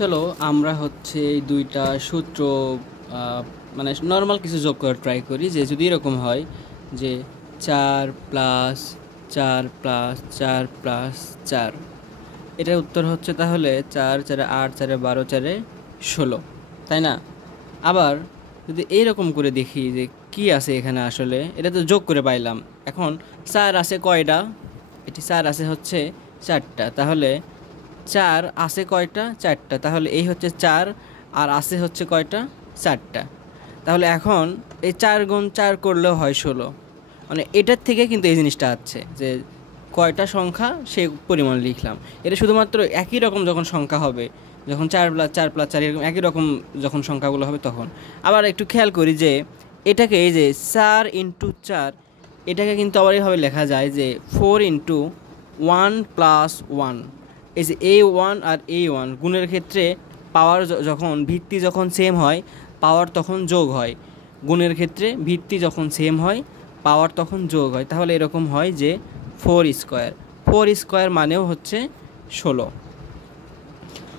চলো আমরা হচ্ছে এই দুইটা সূত্র মানে নর্মাল কিছু যোগ করে ট্রাই করি যে যদি এরকম হয় যে 4+4+4+4, এটার উত্তর হচ্ছে তাহলে 4×4=8, 4×4=12, 16, তাই না? আবার যদি এইরকম করে দেখি যে কি আছে এখানে, আসলে এটা তো যোগ করে পাইলাম। এখন 4 আছে কয়টা? এটি 4 আছে হচ্ছে 4টা, তাহলে 4 আছে কয়টা? 4টা, তাহলে এই হচ্ছে 4 আর আছে হচ্ছে কয়টা? 4টা। তাহলে এখন এই 4×4 করলেও হয় 16, মানে এটার থেকে কিন্তু এই জিনিসটা আছে যে কয়টা সংখ্যা সেই পরিমাণ লিখলাম। এটা শুধুমাত্র একই রকম যখন সংখ্যা হবে, যখন 4+4+4 এরকম একই রকম যখন সংখ্যাগুলো হবে তখন। আবার একটু খেয়াল করি যে এটাকে এই যে 4×4, এটাকে কিন্তু আবার এইভাবে লেখা যায় যে 4×1+1। এই যে A1 আর A1 গুণের ক্ষেত্রে পাওয়ার যখন ভিত্তি যখন সেম হয় পাওয়ার তখন যোগ হয়, গুণের ক্ষেত্রে ভিত্তি যখন সেম হয় পাওয়ার তখন যোগ হয়। তাহলে এরকম হয় যে 4² মানেও হচ্ছে 16।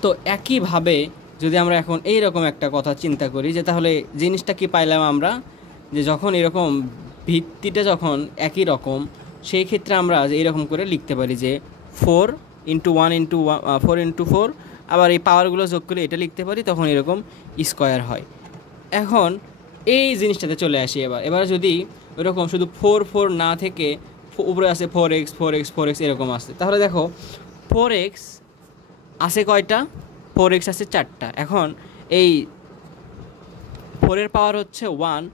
তো একইভাবে যদি আমরা এখন এইরকম একটা কথা চিন্তা করি যে তাহলে জিনিসটা কি পাইলাম আমরা, যে যখন এরকম ভিত্তিটা যখন একই রকম সেই ক্ষেত্রে আমরা এইরকম করে লিখতে পারি যে 4×1 4×4, আবার এই পাওয়ারগুলো যোগ করে এটা লিখতে পারি, তখন এরকম স্কোয়ার হয়। এখন এই জিনিসটাতে চলে আসি। এবার যদি এরকম শুধু 4 না থেকে উপরে আছে 4x এরকম আছে, তাহলে দেখো 4x আছে কয়টা? 4x আছে 4টা। এখন এই 4-এর পাওয়ার হচ্ছে 1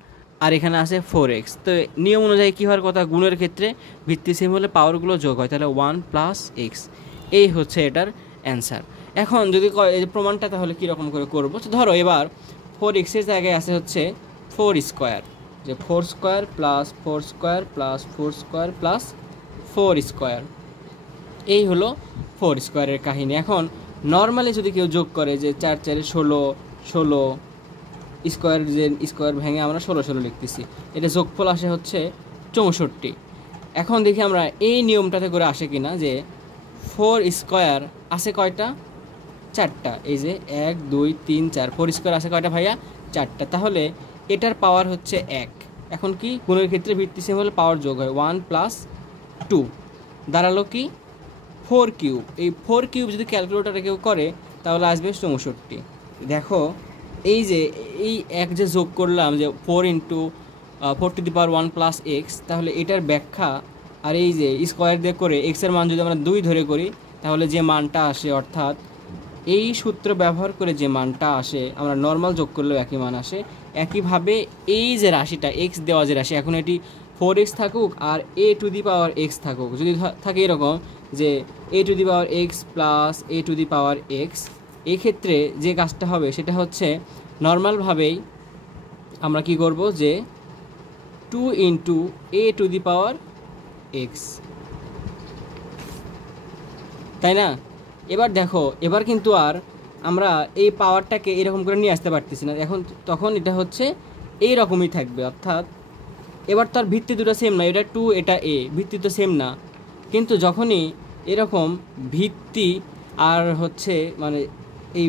আর এখানে আছে 4x। তো নিয়ম অনুযায়ী কী হওয়ার কথা? গুণের ক্ষেত্রে ভিত্তি সেম হলে পাওয়ারগুলো যোগ হয়, তাহলে 1+x। এই হচ্ছে এটার অ্যান্সার। এখন যদি এই প্রমাণটা তাহলে কীরকম করে করবো, তো ধরো এবার 4x-এর জায়গায় আছে হচ্ছে 4², যে 4² + 4² + 4² + 4², এই হলো 4² কাহিনী। এখন নর্মালি যদি কেউ যোগ করে যে 4×4=16, স্কোয়ার, যে স্কোয়ার ভেঙে আমরা 16 লিখতেছি, এটা যোগফল আসে হচ্ছে 64। এখন দেখি আমরা এই নিয়মটাতে করে আসে কিনা যে 4² আছে কয়টা? 4টা। এই যে 1 2 3 4, 4² আছে কয়টা ভাইয়া? 4টা। তাহলে এটার পাওয়ার হচ্ছে 1। এখন কি গুণের ক্ষেত্রে ভিত্তি সেম হলে পাওয়ার যোগ হয়, 1+2 দাঁড়ালো কি 4³ এই 4³ যদি ক্যালকুলেটরে কেউ করে তাহলে আসবে 64। দেখো এই যে এই এক যে যোগ করলাম যে 4×4⁻1+x, তাহলে এটার ব্যাখ্যা আর এই যে স্কোয়ার দিয়ে করে এক্সের মান যদি আমরা 2 ধরে করি তাহলে যে মানটা আসে, অর্থাৎ এই সূত্র ব্যবহার করে যে মানটা আসে, আমরা নর্মাল যোগ করলেও একই মান আসে। একইভাবে এই যে রাশিটা এক্স দেওয়া যে রাশি, এখন এটি 4x থাকুক আর a⁴x থাকুক, যদি থাকে এরকম যে a⁴x + a⁴x, এই ক্ষেত্রে যে কাজটা হবে সেটা হচ্ছে নর্মালভাবেই আমরা কি করব যে 2×a⁴x, তাই না? এবার দেখো এবার কিন্তু আর আমরা এই পাওয়ারটাকে এরকম করে নিয়ে আসতে পারতেছি না, এখন তখন এটা হচ্ছে এই রকমই থাকবে। অর্থাৎ এবার তো আর ভিত্তি দুটো সেম না, এটা 2 এটা a, ভিত্তি তো সেম না। কিন্তু যখনই এরকম ভিত্তি আর হচ্ছে মানে এই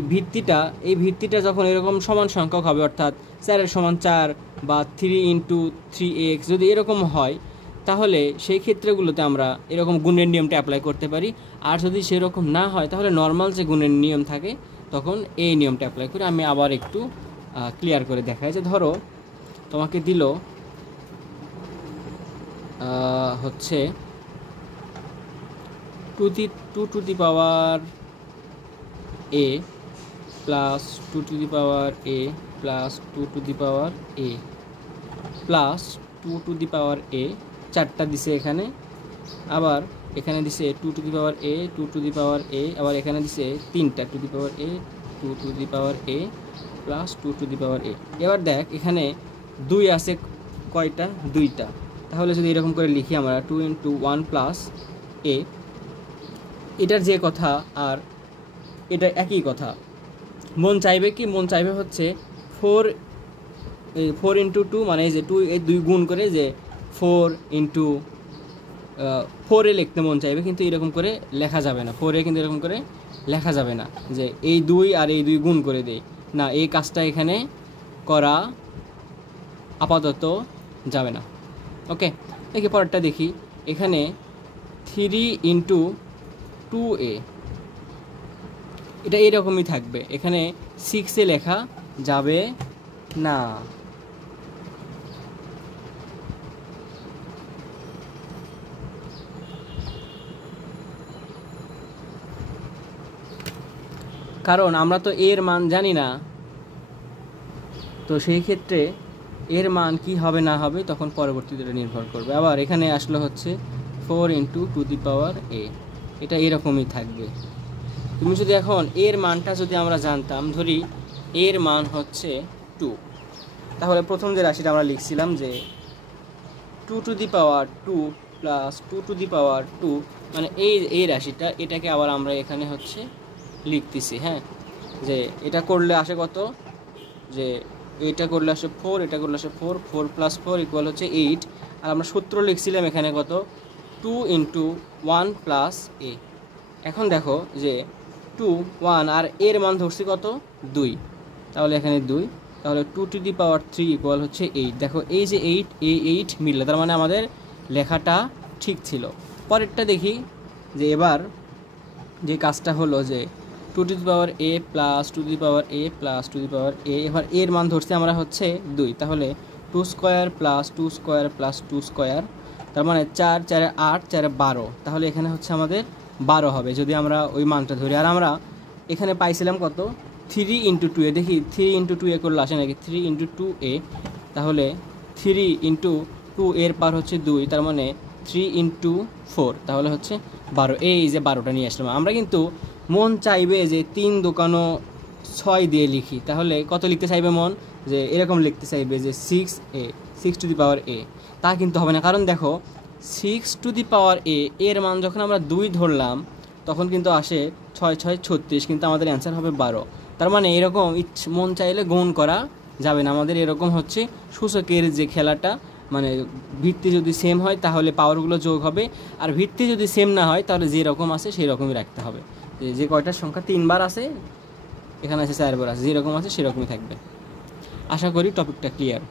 ভিত্তিটা যখন এরকম সমান সংখ্যক হবে, অর্থাৎ 4 বা 3×3x যদি এরকম হয়, তাহলে সেই ক্ষেত্রগুলোতে আমরা এরকম গুণের নিয়মটা অ্যাপ্লাই করতে পারি। আর যদি সেরকম না হয় তাহলে নর্মাল যে গুণের নিয়ম থাকে তখন এই নিয়মটা অ্যাপ্লাই করি। আমি আবার একটু ক্লিয়ার করে দেখাই যে ধরো তোমাকে দিল হচ্ছে 2^a + 2^a + 2^a + 2^a, 4টা দিছে এখানে, আবার এখানে দিছে 2^a 2^a, আবার এখানে দিছে 3টা 2^a 2^a + 2^a। এবার দেখ এখানে 2 আছে কয়টা? 2টা। তাহলে যদি এরকম করে লিখি আমরা 2×1+a, এটার যে কথা আর এটা একই কথা। মন চাইবে কি? মন চাইবে হচ্ছে 4×2 মানে এই যে 2 এই 2 গুণ করে যে 4×4 লিখতে মন চাইবে, কিন্তু এরকম করে লেখা যাবে না। 4 কিন্তু এরকম করে লেখা যাবে না যে এই 2 আর এই 2 গুণ করে দেই, না এই কাজটা এখানে করা আপাতত যাবে না। ওকে, দেখি পরেরটা দেখি। এখানে 3 ইন্টু 2a, এটা এরকমই থাকবে, এখানে 6 লেখা যাবে না। কারণ আমরা তো এর মান জানি না, তো সেই ক্ষেত্রে এর মান কি হবে না হবে তখন পরবর্তীতে নির্ভর করবে। আবার এখানে আসলে হচ্ছে 4 ইন্টু 2a, এটা এরকমই থাকবে। তুমি যদি এখন এর মানটা যদি আমরা জানতাম, ধরি এর মান হচ্ছে 2, তাহলে প্রথম যে রাশিটা আমরা লিখছিলাম যে 2 প্লাস 2 মানে এই রাশিটা, এটাকে আবার আমরা এখানে হচ্ছে লিখতেছি। হ্যাঁ, যে এটা করলে আসে কত, যে এটা করলে আসে 4, এটা করলে আসে 4 প্লাস 4 ইকুয়াল হচ্ছে 8। আর আমরা সূত্র লিখছিলাম এখানে কত, 2 ইন্টু 1 প্লাস a। এখন দেখো যে 2, 1 আর এর মান ধরছি কত, 2, তাহলে এখানে 2, তাহলে 2 ইকুয়াল হচ্ছে 8। দেখো এই যে 8 মিললে, তার মানে আমাদের লেখাটা ঠিক ছিল। পরেরটা দেখি যে এবার যে কাজটা হলো যে 2a plus 2a plus 2a, এবার এর মান ধরছি আমরা হচ্ছে 2, তাহলে 2 square plus 2 square plus 2 square, তার মানে 4 4 8 4 12, তাহলে এখানে হচ্ছে আমাদের 12 হবে যদি আমরা ওই মানটা ধরি। আর আমরা এখানে পাইছিলাম কত, 3 ইন্টু 2a, দেখি 3 ইন্টু 2a করলে আসে নাকি, 3 ইন্টু 2a, তাহলে 3 ইন্টু 2 এর পার হচ্ছে 2, তার মানে 3 ইন্টু 4, তাহলে হচ্ছে 12। এই যে 12টা নিয়ে আসলাম। আমরা কিন্তু মন চাইবে যে 3 দোকানো 6 দিয়ে লিখি, তাহলে কত লিখতে চাইবে মন, যে এরকম লিখতে চাইবে যে 6a, তা কিন্তু হবে না। কারণ দেখো 6a এর মান যখন আমরা 2 ধরলাম তখন কিন্তু আসে 6 6 36, কিন্তু আমাদের অ্যান্সার হবে 12। তার মানে এরকম মন চাইলে গুণ করা যাবে না, আমাদের এরকম হচ্ছে সূচকের যে খেলাটা, মানে ভিত্তি যদি সেম হয় তাহলে পাওয়ারগুলো যোগ হবে, আর ভিত্তি যদি সেম না হয় তাহলে যেরকম আছে সেই রকমই রাখতে হবে। যে কয়টার সংখ্যা 3 বার আছে, এখানে আছে 4 বার আছে, যেরকম আছে সেরকমই থাকবে। আশা করি টপিকটা ক্লিয়ার।